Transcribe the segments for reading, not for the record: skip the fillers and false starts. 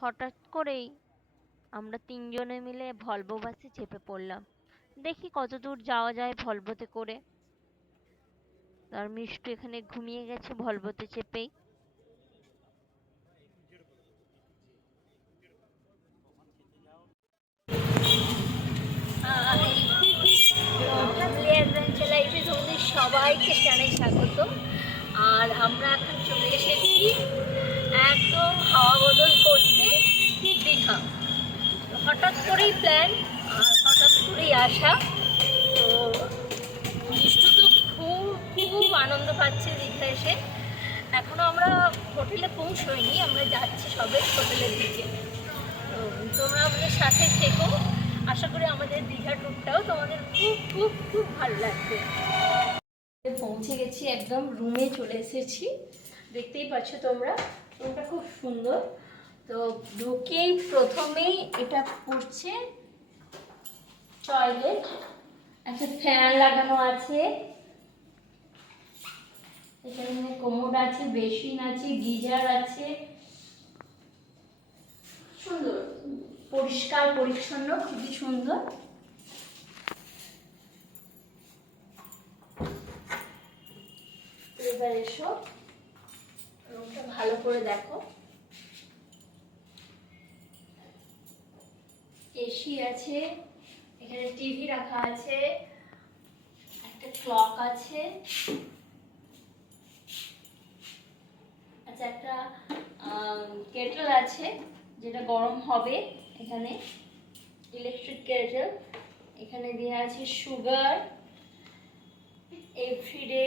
হঠাৎ করেই আমরা তিনজনে মিলে ভলভো বাসে চেপে পড়লাম। দেখি কতদূর যাওয়া যায় ভলভোতে করে। আর মিষ্টু এখানে ঘুমিয়ে গেছে ভলভোতে চেপেই। তোমাদের সবাইকে জানাই স্বাগত। আর আমরা এখন চলে এসেছি একদম হাওয়া বদল করতে দীঘা। হঠাৎ করেই প্ল্যান আর হঠাৎ করেই আসা। তো মিষ্টু তো খুব খুব আনন্দ পাচ্ছে দীঘা এসে। এখনো আমরা হোটেলে পৌঁছইনি, আমরা যাচ্ছি সবে হোটেলের দিকে। তো তোমরা আমাদের সাথে থেকো, আশা করি আমাদের দীঘা ট্যুরটাও তোমাদের খুব খুব খুব ভালো লাগবে। পৌঁছে গেছি, একদম রুমে চলে এসেছি। দেখতেই পাচ্ছ তোমরা, রুমটা খুব সুন্দর। তো ঢুকেই প্রথমেই এটা পড়ছে টয়লেট। একটা ফ্যান লাগানো আছে, এখানে কোমোড আছে, বেসিন আছে, গিজার আছে। সুন্দর, পরিষ্কার পরিচ্ছন্ন, খুবই সুন্দর। এবার এসো, রুমটা ভালো করে দেখো। এসি আছে, এখানে টিভি রাখা আছে, একটা ক্লক আছে, আচ্ছা একটা কেটল আছে যেটা গরম হবে। এখানে ইলেকট্রিক কেটল, এখানে দেওয়া আছে সুগার, এভরিডে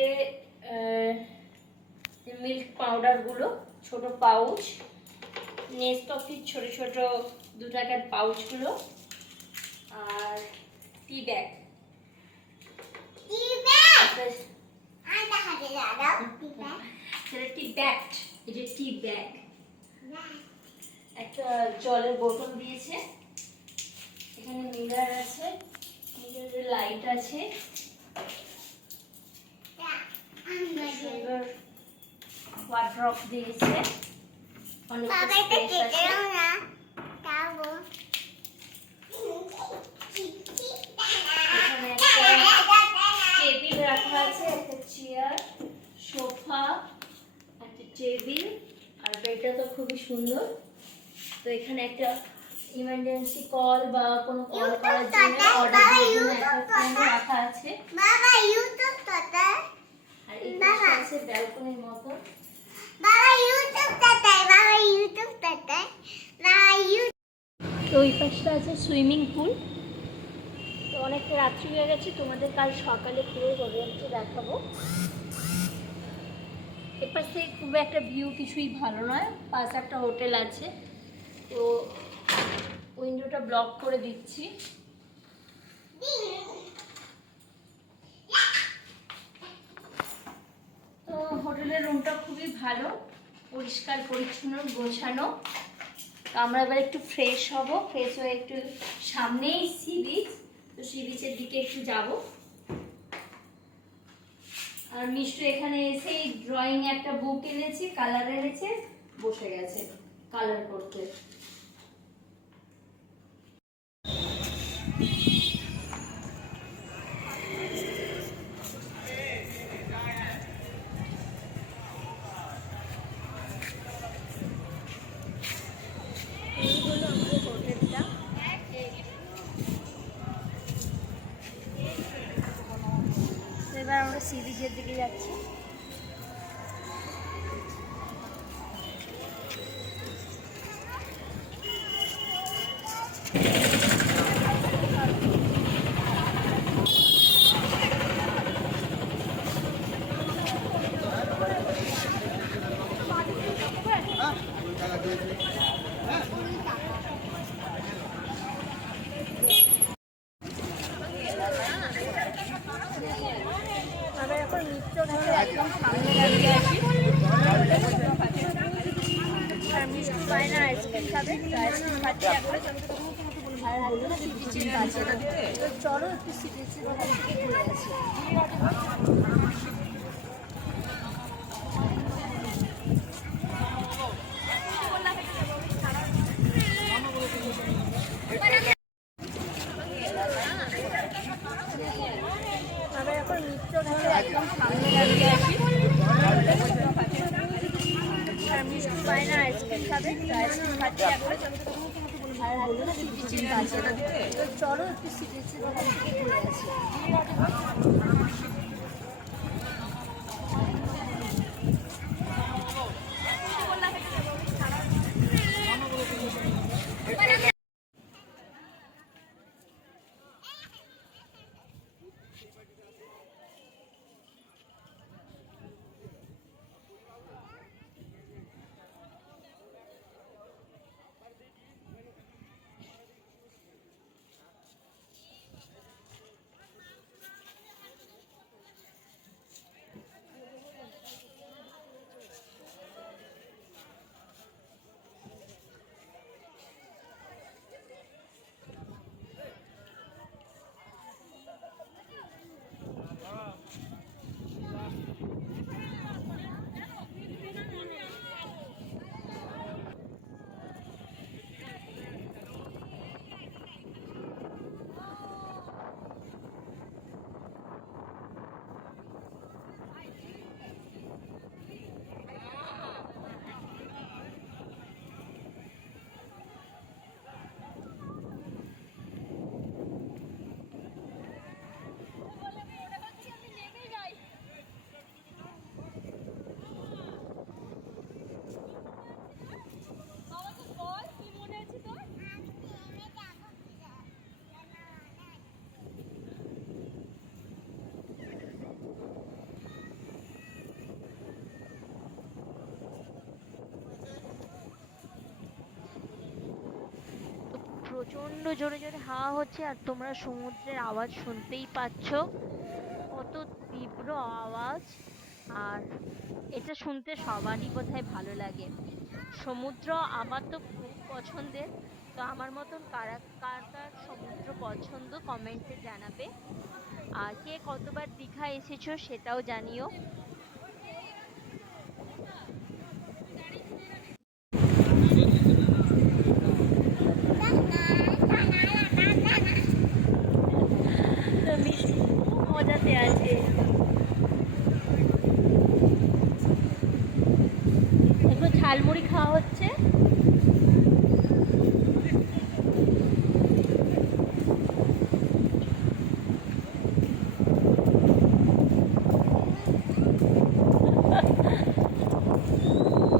মিল্ক পাউডারগুলো, ছোট পাউচ, নেস্টফির ছোট ছোট 2 টাকার পাউচগুলো, আর টি ব্যাগ। টি ব্যাগ, এটা টি ব্যাগ। একটা জলের বোতল দিয়েছে, এখানে মিরর আছে, মিররে লাইট আছে, সুন্দর ওয়ার্ড্রপ দিয়েছে, অনেক স্পেস আছে। এখানে একটা টেবিল রাখা আছে, একটা চেয়ার, সোফা, একটা টেবিল, আর বেডটা তো খুবই সুন্দর। তো এখানে একটা ইমার্জেন্সি কল বা কোনো কল করার জন্য অর্ডার দেওয়ার জন্য একটা ফোন রাখা আছে। বাবা ইউটিউব টাটা। আর এই পাশে আছে ব্যালকনির মতো। বাবা ইউটিউব টাটা, বাবা ইউটিউব টাটা, বাবা ইউটিউব। তো ওই পাশে আছে সুইমিং পুল। তো অনেকটা রাত্রি হয়ে গেছে, তোমাদের কাল সকালে পুরো পর্যন্ত দেখাবো। এপাশ থেকে খুব একটা ভিউ কিছুই ভালো নয়, পাশে একটা হোটেল আছে, তো উইন্ডোটা ব্লক করে দিচ্ছি। তো হোটেলের রুমটা খুবই ভালো, পরিষ্কার পরিচ্ছন্ন, গোছানো। তো আমরা এবার একটু ফ্রেশ হব, ফ্রেশ হয়ে একটু সামনেই সি বিচ, তো সি বিচের দিকে একটু যাব। আর মিষ্টু এখানে এসে ড্রয়িং একটা বুক এনেছে, কালার এনেছে, বসে গেছে কালার করতে। এবার আমরা সি বিচের দিকে যাচ্ছি। আমরা এখন মিত্র ঘরে একদম সামনে দাঁড়িয়ে আছি। আর মিষ্টি পায় না, আইসক্রিম খাবে, আইসক্রিম খাচ্ছে এখন। আর একদম সি বিচের কাছে, তো চলো একটু সি বিচের ওখান থেকে ঘুরে আসি। মিষ্টি বায়না আইসক্রিম খাবে, আইসক্রিম খাচ্ছি এখন। আর বললো না সিটি চিকেন আছে, তো চলো একটু সিটি চিকেন থেকে ঘুরে আসি। প্রচন্ড জোরে জোরে হাওয়া হচ্ছে আর তোমরা সমুদ্রের আওয়াজ শুনতেই পাচ্ছ, কত তীব্র আওয়াজ। আর এটা শুনতে সবারই বোধহয় ভালো লাগে। সমুদ্র আমার তো খুব পছন্দের। তো আমার মতন কার কার সমুদ্র পছন্দ কমেন্টে জানাবে। আর কে কতবার দীঘা এসেছো সেটাও জানিও। তো মিষ্টি খুব মজাতে আছে। একটু ঝালমুড়ি খাওয়া হচ্ছে।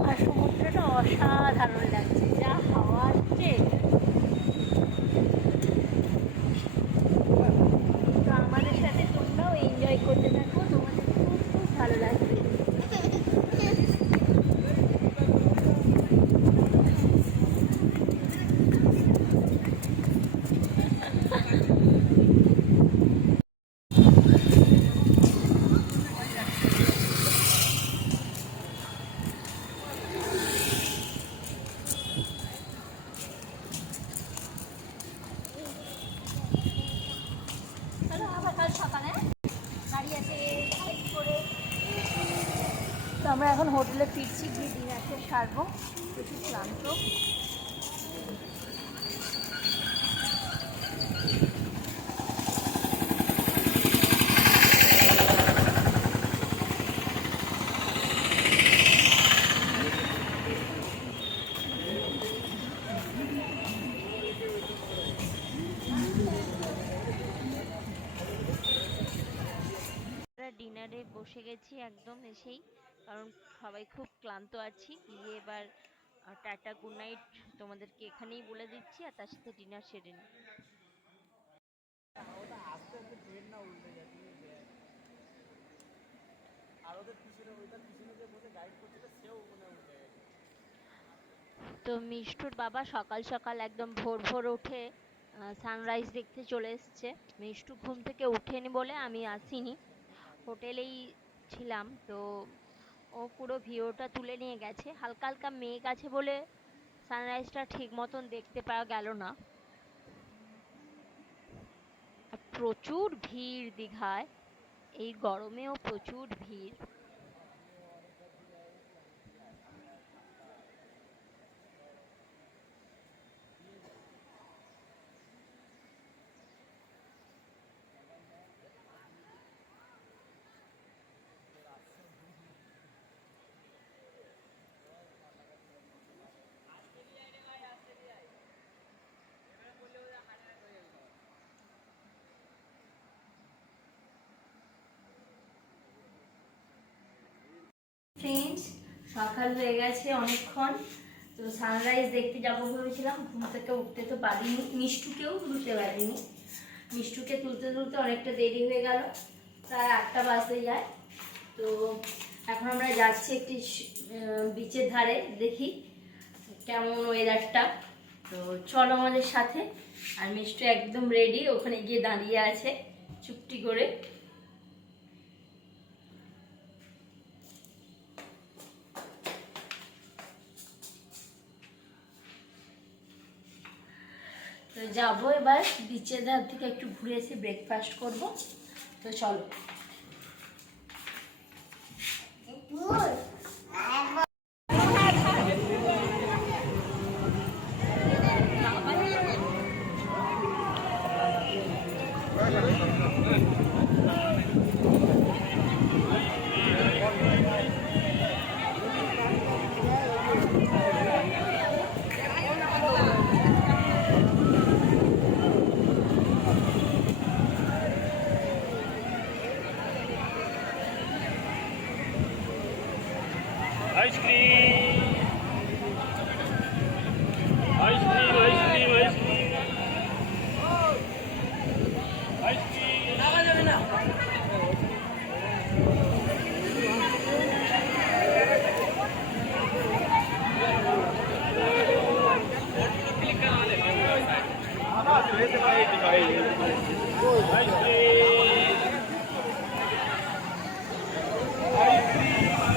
আর সমুদ্রটা অসাধারণ লাগছে, যা হাওয়া আসছে। তো আমাদের সাথে তোমরাও এনজয় করতে থাকো, তোমাদের খুব খুব ভালো লাগবে। আবার কাল সকালে গাড়ি আছে করে। তো আমরা এখন হোটেলে ফিরছি, গিয়ে ডিনারটা সারবো, প্রচুর ক্লান্ত। ডিনারে বসে গেছি একদম এসেই, কারণ সবাই খুব ক্লান্ত আছি। গিয়ে এবার টাটা গুড নাইট তোমাদেরকে এখানেই বলে দিচ্ছি, আর তার সাথে ডিনার সেরে নিই। তো মিষ্টুর বাবা সকাল সকাল একদম ভোর ভোর উঠে সানরাইজ দেখতে চলে এসছে। মিষ্টু ঘুম থেকে ওঠেনি বলে আমি আসিনি, হোটেলেই ছিলাম। তো ও পুরো ভিউটা তুলে নিয়ে গেছে। হালকা হালকা মেঘ আছে বলে সানরাইজটা ঠিক মতন দেখতে পাওয়া গেল না। আর প্রচুর ভিড় দীঘায়, এই গরমেও প্রচুর ভিড়। ফ্রেন্ডস, সকাল হয়ে গেছে অনেকক্ষণ। তো সানরাইজ দেখতে যাবো ভেবেছিলাম, ঘুম থেকে উঠতে তো পারিনি, মিষ্টুকেও তুলতে পারিনি। মিষ্টুকে তুলতে তুলতে অনেকটা দেরি হয়ে গেল, প্রায় 8টা বাজতে যায়। তো এখন আমরা যাচ্ছি একটি বিচের ধারে, দেখি কেমন ওয়েদারটা। তো চলো আমাদের সাথে। আর মিষ্টু একদম রেডি, ওখানে গিয়ে দাঁড়িয়ে আছে চুপটি করে। তো যাবো এবার বিচের ধার থেকে একটু ঘুরে এসে ব্রেকফাস্ট করব। তো চলো। Ice cream! Ice cream, ice cream, ice cream! Ice cream! Ice cream!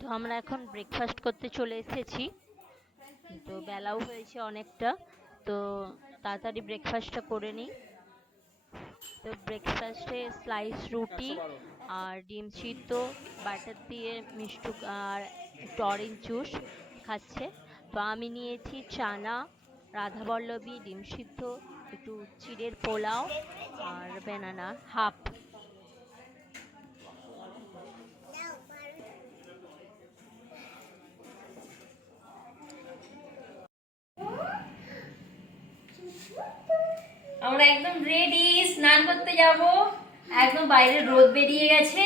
তো আমরা এখন ব্রেকফাস্ট করতে চলে এসেছি। তো বেলাও হয়েছে অনেকটা, তো তাড়াতাড়ি ব্রেকফাস্টটা করে নিই। তো ব্রেকফাস্টে স্লাইস রুটি আর ডিম সিদ্ধ, বাটার দিয়ে মিষ্টু আর একটু অরেঞ্জ জুস খাচ্ছে। তো আমি নিয়েছি চানা, রাধাবল্লভী, ডিম সিদ্ধ, একটু চিড়ের পোলাও আর ব্যানানা হাফ। আমরা একদম রেডি, স্নান করতে যাব। একদম বাইরে রোদ বেরিয়ে গেছে,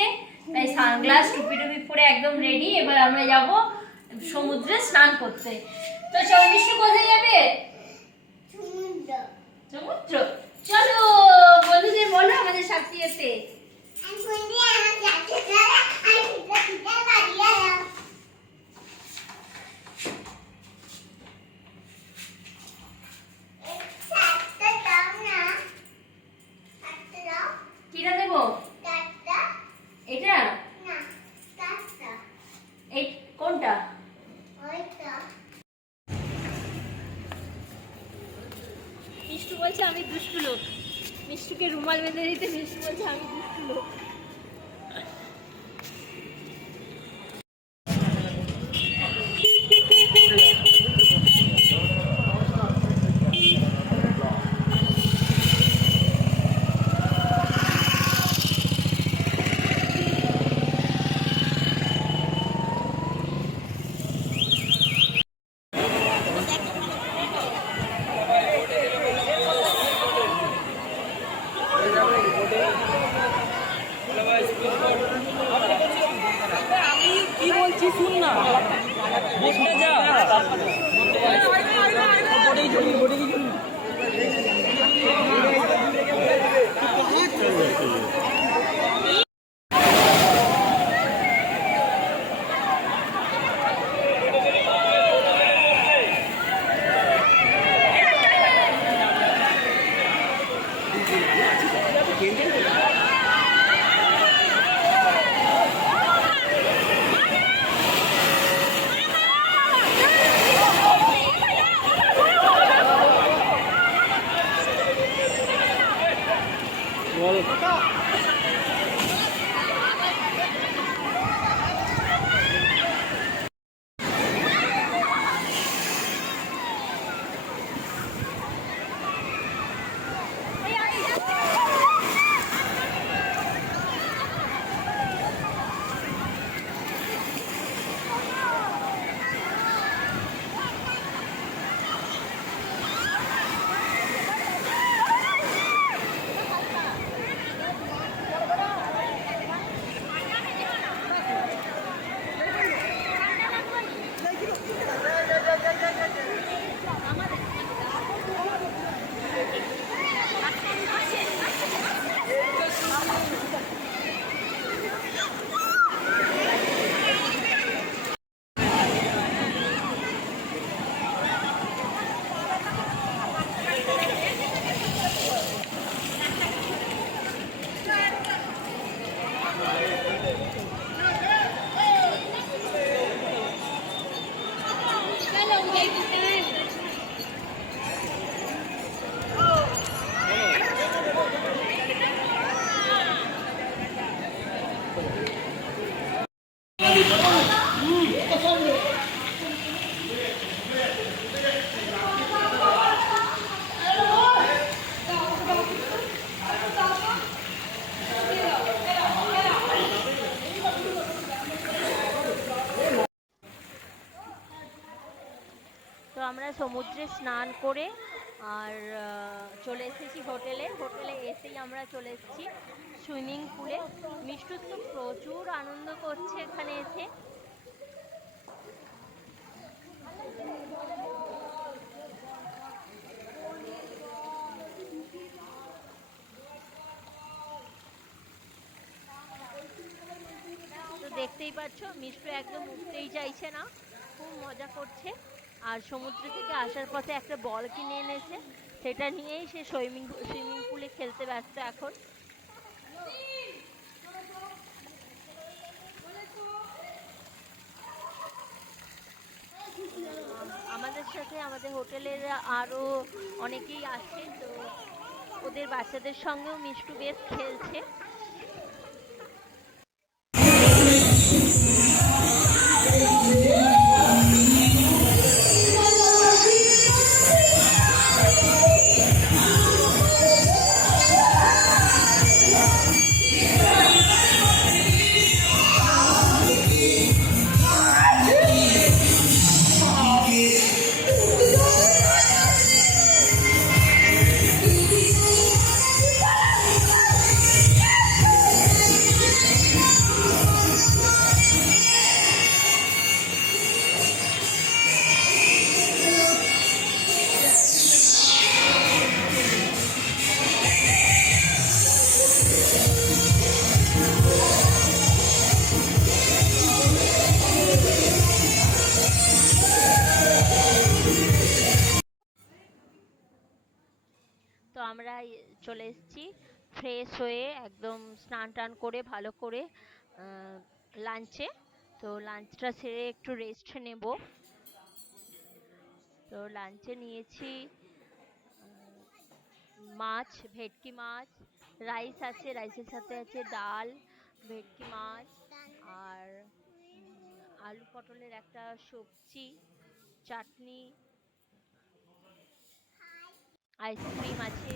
তাই সানগ্লাস টুপি টুপি পরে একদম রেডি। এবার আমরা যাব সমুদ্রে স্নান করতে। তো চলো, মিষ্টু কোথায় যাবে? সমুদ্র। চলো বন্ধুদের বলো আমাদের সাথে যেতে। কিটা দেবো? এটা এই কোনটা? মিষ্টু বলছে আমি দুষ্টু লোক। মিষ্টুকে রুমাল বেঁধে দিতে মিষ্টু বলছে আমি দুষ্টু লোক। তো আমরা সমুদ্রে স্নান করে আর চলে এসেছি হোটেলে। হোটেলে এসেই আমরা চলে এসেছি সুইমিং পুলে। মিষ্টু তো প্রচুর আনন্দ করছে এখানে এসে। তো দেখতেই পাচ্ছ মিষ্টু একদম উঠতেই চাইছে না, খুব মজা করছে। আর সমুদ্র থেকে আসার পথে একটা বল কিনে এনেছে, সেটা নিয়েই সে সুইমিং পুলে খেলতে ব্যস্ত এখন। আমাদের সাথে আমাদের হোটেলের আরো অনেকেই আসছে, তো ওদের বাচ্চাদের সঙ্গেও মিষ্টু বেশ খেলছে। তো আমরা চলে এসেছি ফ্রেশ হয়ে, একদম স্নান টান করে ভালো করে লাঞ্চে। তো লাঞ্চটা সেরে একটু রেস্ট নেব। তো লাঞ্চে নিয়েছি মাছ, ভেটকি মাছ, রাইস আছে, রাইসের সাথে আছে ডাল, ভেটকি মাছ আর আলু পটলের একটা সবজি, চাটনি, আইসক্রিম আছে।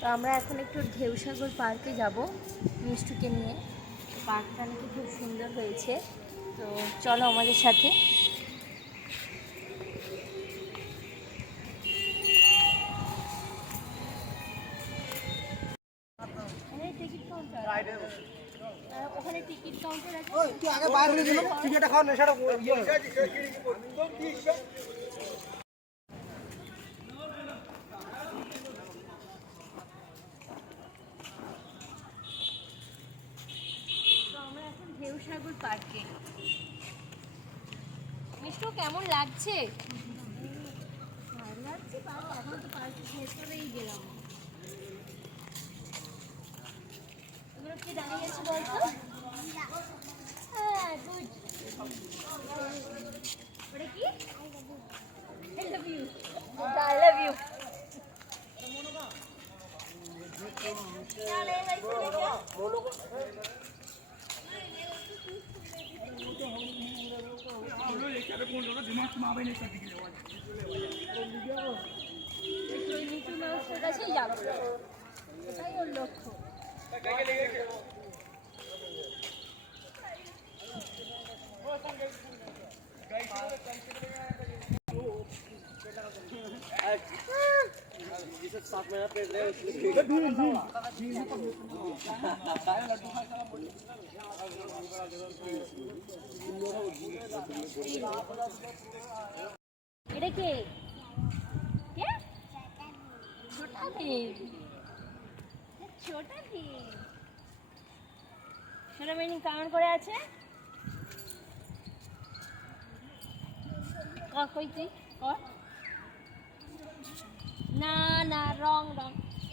তো আমরা এখন একটু ঢেউসাগর পার্কে যাব মিষ্টুকে নিয়ে। পার্কটা নাকি খুব সুন্দর হয়েছে, তো চলো আমাদের সাথে। টিকিট কাউন্টার আছে। তুই আগে বাইরে হয়ে গেল টিকিটটা খাওয়া নেশাটা ইয়ে তো আমরা এখন ঢেউসাগর পার্কে। মিষ্টু কেমন লাগছে? ভালো লাগছে পার্ক। এখন তো পার্কের ভেতরেই গেলাম। এগুলো কি দাঁড়িয়ে আছে বলতো? হ্যাঁ, গুড। ওটা কি? I love you. I love you. Mithu মানুষের কাছেই যাবো, এটাই ওর লক্ষ্য। এটা কে? কে? ছোটা ভীম। ছোটা ভীম। ছোটা ভীম কেমন করে আছে? কর কই তুই কর। না না, রং রং।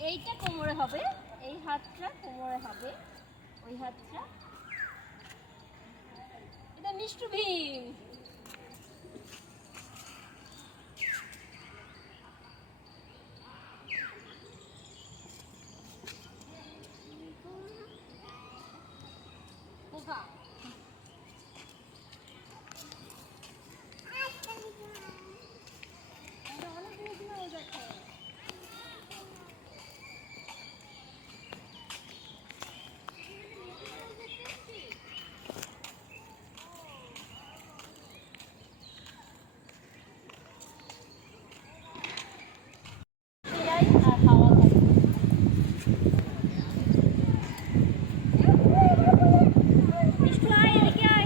এইটা কোমরে হবে, এই হাতটা কোমরে হবে, ওই হাতটা। এটা মিষ্টু ভীম। পোকা। সেরাই আর হাওয়া খাই। মিষ্টু আয়, এদিকে আয়।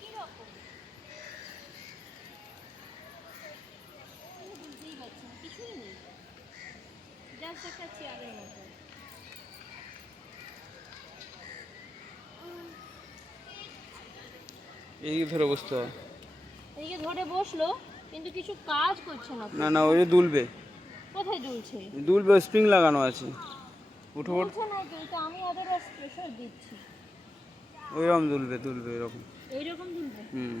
কি রকম? বুঝতেই পারছি না, কিছুই নেই, জাস্ট একটা চেয়ারের মতো। এই ধরে বসতে হয়। এদিকে ধরে বসলো কিন্তু কিছু কাজ করছে না। না না, ওই যে দুলবে। কোথায় দুলছে? দুলবে, স্প্রিং লাগানো আছে। উঠো উঠো, দুলছে না কিন্তু আমি ওদের প্রেশার দিচ্ছি। ওইরকম দুলবে, দুলবে এরকম। এইরকম দুলবে? হুম।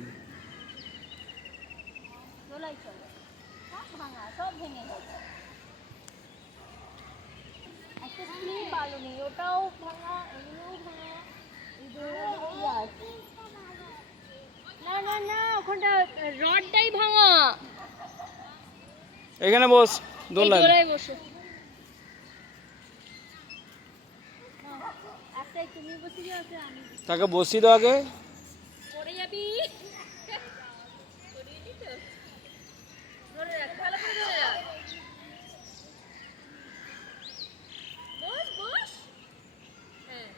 দোলাই চলে, সব ভাঙা, সব ভেঙে গেছে। একটা স্প্রিং ভালো নেই, ওটাও ভাঙা, এগুলোও ভাঙা। এই দোলনাগুলো আছে। না না না, ওখানটা রডটাই ভাঙা। এখানে বস, এই দোলনায়। দোলায় বসে। একটাই তুমি বসে যাও, একটা আমি। তাকে বসিয়ে দাও আগে। পড়ে যাবি। পড়িয়ে তো ধরে রাখ, ভালো করে ধরে রাখ। বস বস। হ্যাঁ,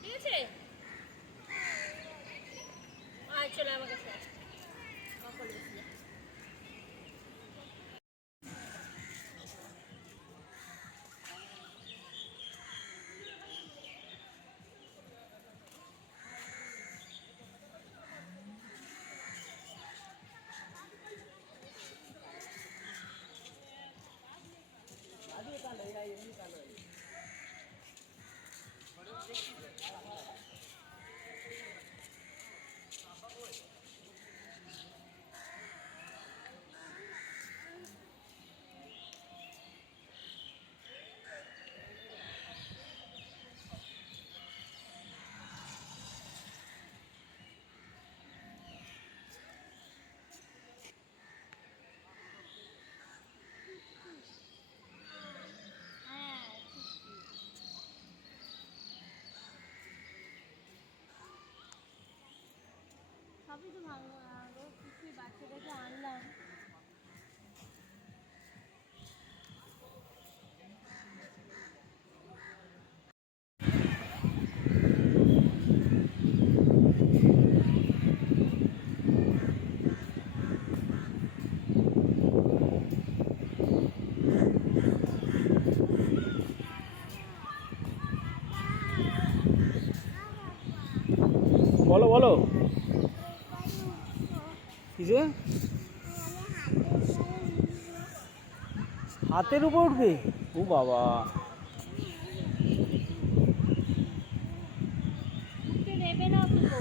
ঠিক আছে। আয় চলে আমার কাছে। আমার কোলে বসে যা। সবই তো ভালো আরও কিছুই বাচ্চাদেরকে আনলাম। বলো বলো কিসে হাতের উপর উঠবে? ও বাবা, উঠতে দেবে না তো।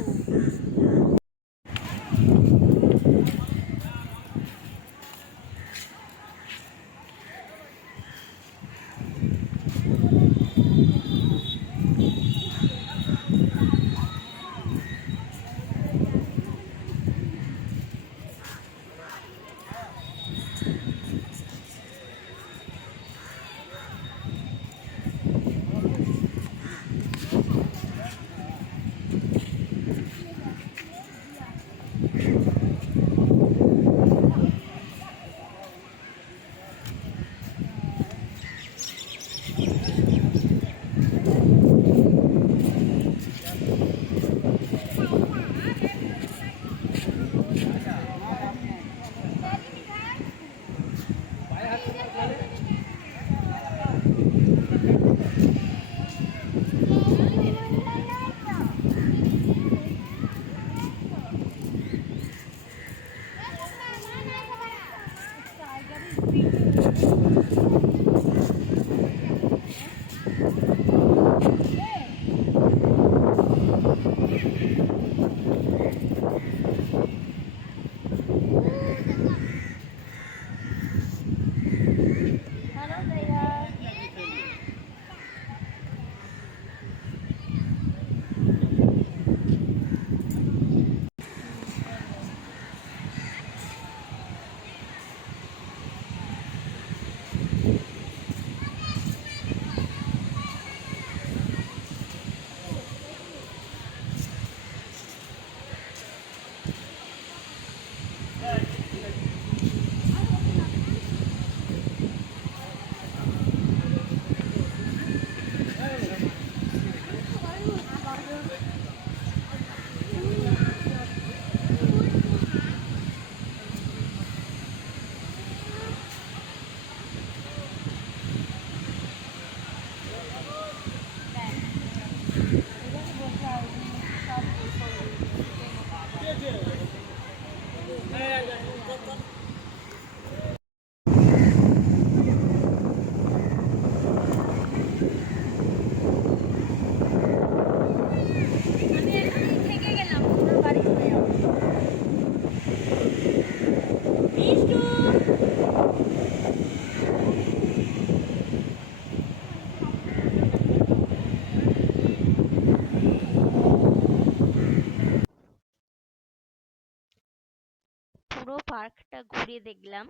পুরো পার্কটা ঘুরে দেখলাম।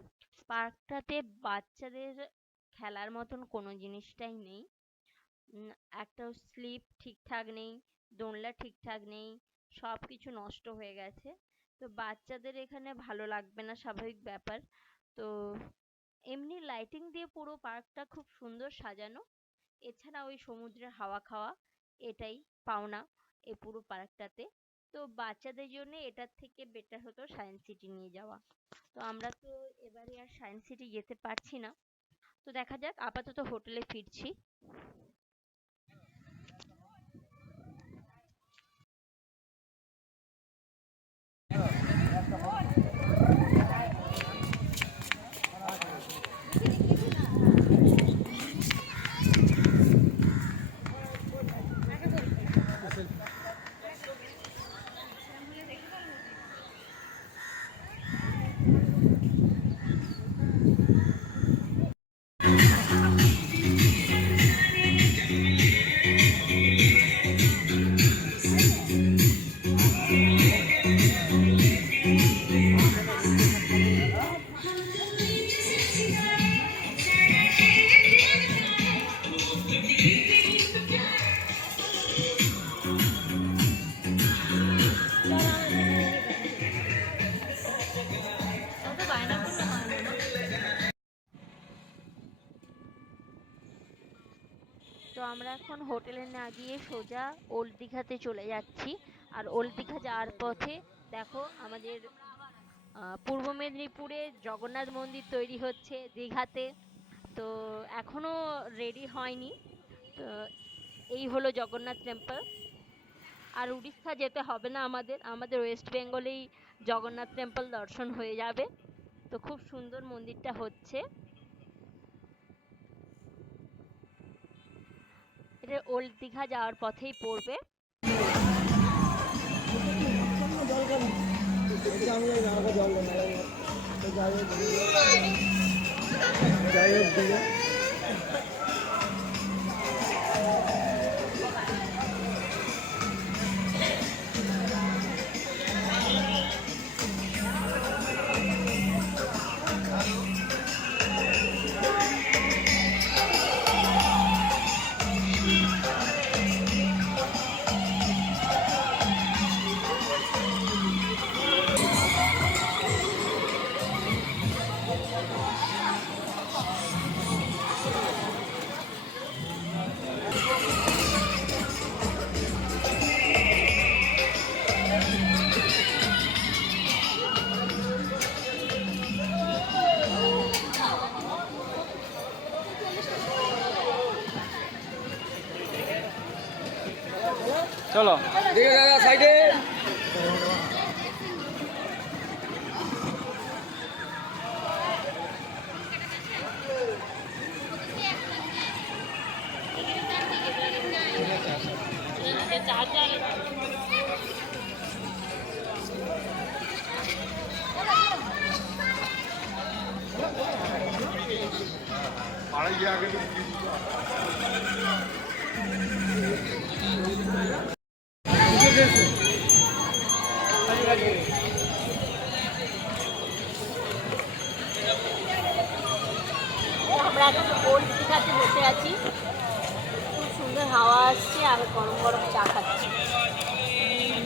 পার্কটাতে বাচ্চাদের খেলার মতন কোনো জিনিসটাই নেই। একটা স্লিপ ঠিকঠাক নেই, দোলনা ঠিকঠাক নেই, সবকিছু নষ্ট হয়ে গেছে। তো বাচ্চাদের এখানে ভালো লাগবে না, স্বাভাবিক ব্যাপার। তো এমনি লাইটিং দিয়ে পুরো পার্কটা খুব সুন্দর সাজানো। এছাড়া ওই সমুদ্রের হাওয়া খাওয়া, এটাই পাওনা এই পুরো পার্কটাতে। তো বাচ্চাদের জন্য এটার থেকে বেটার হতো সায়েন্স সিটি নিয়ে যাওয়া। তো আমরা তো এবারে আর সায়েন্স সিটি যেতে পারছি না। তো দেখা যাক, আপাতত হোটেলে ফিরছি। আমরা এখন হোটেলে না গিয়ে সোজা ওল্ড দীঘাতে চলে যাচ্ছি। আর ওল্ড দীঘা যাওয়ার পথে দেখো আমাদের পূর্ব মেদিনীপুরে জগন্নাথ মন্দির তৈরি হচ্ছে দীঘাতে। তো এখনো রেডি হয়নি। তো এই হলো জগন্নাথ টেম্পল। আর উড়িষ্যা যেতে হবে না, আমাদের আমাদের ওয়েস্ট বেঙ্গলেই জগন্নাথ টেম্পল দর্শন হয়ে যাবে। তো খুব সুন্দর মন্দিরটা হচ্ছে। এটা ওল্ড দীঘা যাওয়ার পথেই পড়বে। চলো। সাইডে আমরা এখন ওল্ড দীঘাতে বসে আছি। খুব সুন্দর হাওয়া আসছে আর গরম গরম চা খাচ্ছি।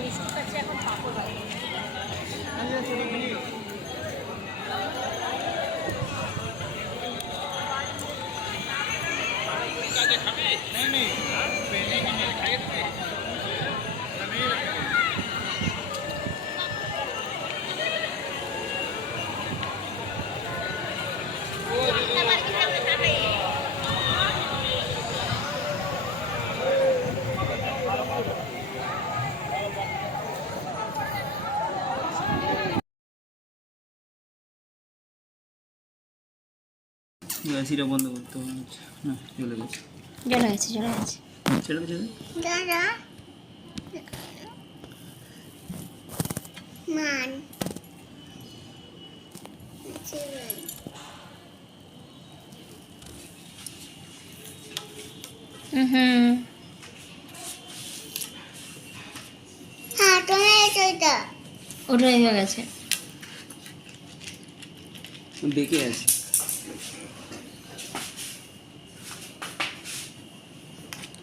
মিষ্টি খাচ্ছি এখন পাঁপড় বানিয়ে। এসিটা বন্ধ করতে হবে। না, চলে গেছে। চলে গেছে চলে গেছে। চলে গেছে। দাদা মান হ্যাঁ তুমি এটা ওটাই হয়ে গেছে। বেঁকে আছে।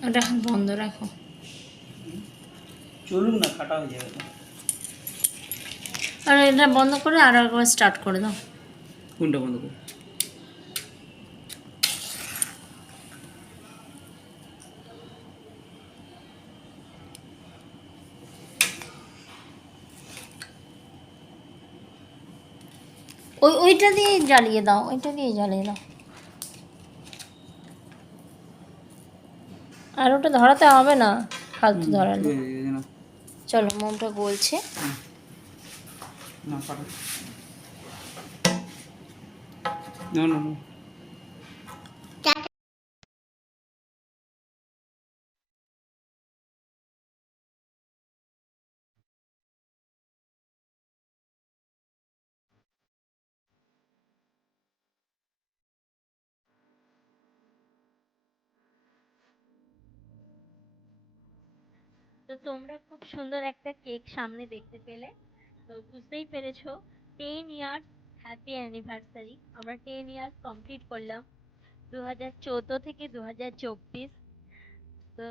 ওটা বন্ধ রাখো। চলুন না, কাটা হয়ে যাবে। আর এটা বন্ধ করে আর একবার স্টার্ট করে দাও। কোনটা বন্ধ করে? ওইটা দিয়ে জ্বালিয়ে দাও, ওইটা দিয়ে জ্বালিয়ে দাও। আর ওটা ধরাতে হবে না, ফালতু ধরালে। চলো, মোমটা গলছে। না, কাটা। না না না। তো তোমরা খুব সুন্দর একটা কেক সামনে দেখতে পেলে। তো বুঝতেই পেরেছো 10 ইয়ার্স হ্যাপি অ্যানিভার্সারি। আমরা 10 ইয়ার্স কমপ্লিট করলাম 2014 থেকে 2024। তো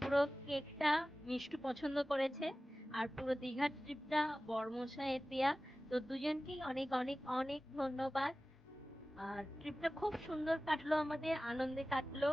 পুরো কেকটা মিষ্টু পছন্দ করেছে। আর পুরো দীঘার ট্রিপটা বর্মশাইয়ের দেয়া। তো দুজনকেই অনেক অনেক অনেক ধন্যবাদ। আর ট্রিপটা খুব সুন্দর কাটলো, আমাদের আনন্দে কাটলো।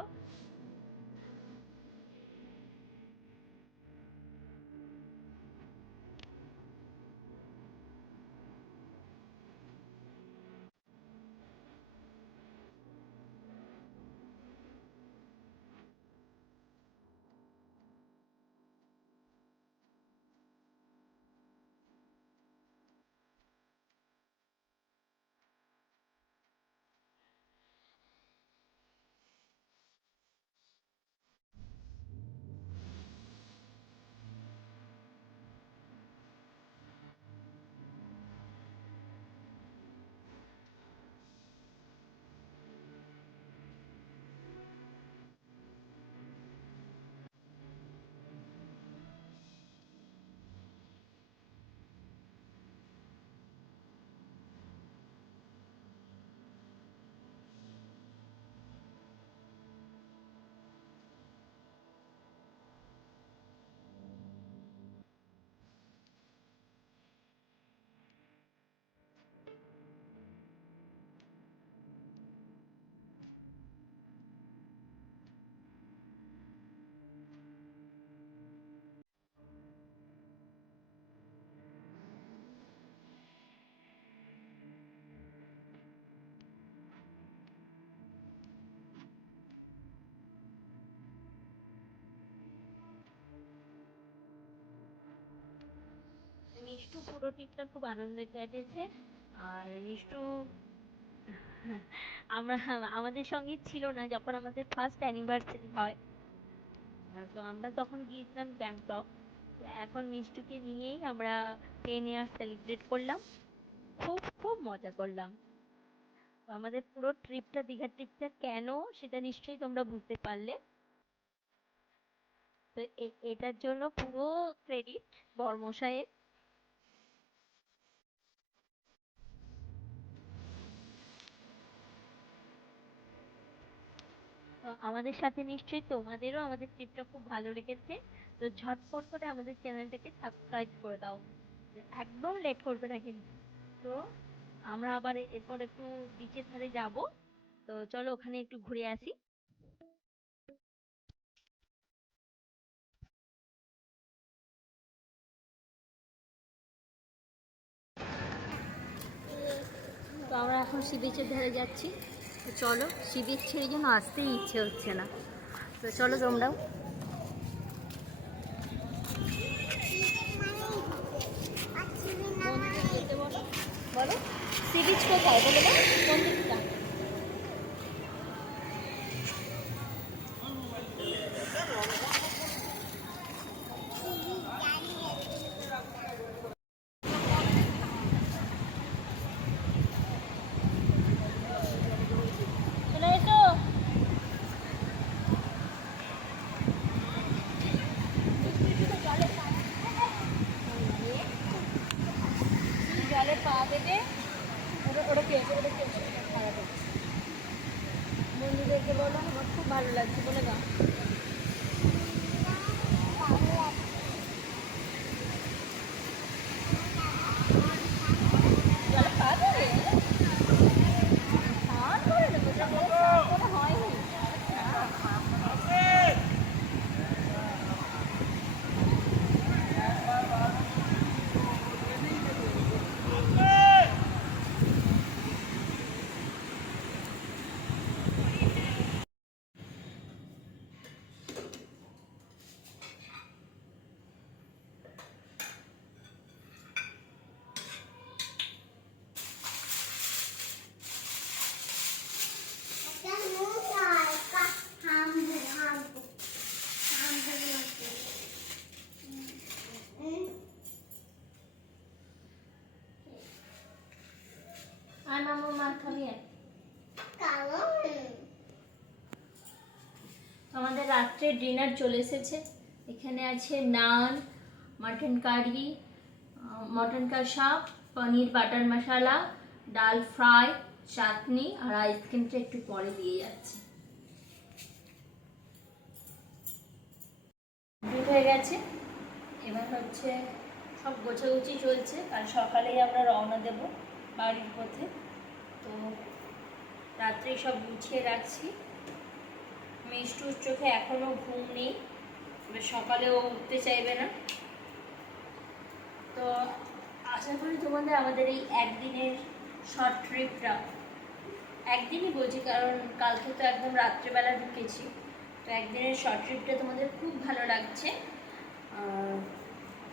মিষ্টু পুরো ট্রিপটা খুব আনন্দে কেটেছে। আর মিষ্টু আমরা আমাদের সঙ্গে ছিল না যখন আমাদের ফার্স্ট অ্যানিভার্সারি হয়। তো আমরা তখন গিয়েছিলাম গ্যাংটক। তো এখন মিষ্টুকে নিয়েই আমরা 10 ইয়ার সেলিব্রেট করলাম। খুব খুব মজা করলাম। তো আমাদের পুরো ট্রিপটা, দীঘা ট্রিপটা কেন, সেটা নিশ্চয়ই তোমরা বুঝতে পারলে। তো এটার জন্য পুরো ক্রেডিট বর্মশাইয়ের। তো আমাদের সাথে নিশ্চয়ই তোমাদেরও আমাদের ট্রিপটা খুব ভালো লেগেছে। তো ঝটপট করে আমাদের চ্যানেলটাকে সাবস্ক্রাইব করে দাও, একদম লেট করবে না কিন্তু। তো আমরা আবার এরপর একটু বিচের ধারে যাব। তো চলো ওখানে একটু ঘুরে আসি। তো আমরা এখন সি বিচের ধারে যাচ্ছি। তো চলো, সি বিচ ছেড়ে যেন আসতেই ইচ্ছে হচ্ছে না। তো চলো তোমরাও। মন্দিরে যেতে বলো, বলো সি বিচ কোথায় বলে দাও, মন্দিরটা। চলে এসো। জলে পা দেবে, বন্ধুদেরকে বলো আমার খুব ভালো লাগছে বলে দাও। জলে পা দেবে, স্নান করে নেবো, স্নান করা হয়নি। আর মামা মা খাবি আর। আমাদের রাত্রে ডিনার চলে এসেছে। এখানে আছে নান, মাটন কারি, মটন কষা, পনির বাটার মশলা, ডাল ফ্রাই, চাটনি আর আইসক্রিমটা একটু পরে দিয়ে যাচ্ছে। কমপ্লিট হয়ে গেছে। এবার হচ্ছে সব গোছাগুছি চলছে, কাল সকালেই আমরা রওনা দেব বাড়ির পথে। তো রাত্রেই সব গুছিয়ে রাখছি। মিষ্টুর চোখে এখনো ঘুম নেই, এবার সকালেও উঠতে চাইবে না। তো আশা করি তোমাদের আমাদের এই একদিনের শর্ট ট্রিপটা, একদিনই বলছি কারণ কালকে তো একদম রাত্রেবেলা ঢুকেছি, তো একদিনের শর্ট ট্রিপটা তোমাদের খুব ভালো লাগছে। আর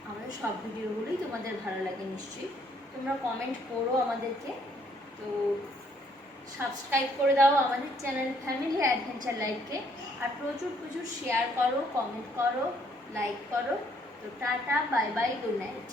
আমাদের সব ভিডিওগুলোই তোমাদের ভালো লাগে নিশ্চয়ই। তোমরা কমেন্ট করো আমাদেরকে, তো সাবস্ক্রাইব করে দাও আমাদের চ্যানেল ফ্যামিলি অ্যাডভেঞ্চার লাইফকে, আর প্রচুর প্রচুর শেয়ার করো, কমেন্ট করো, লাইক করো। তো tata, bye bye, good night.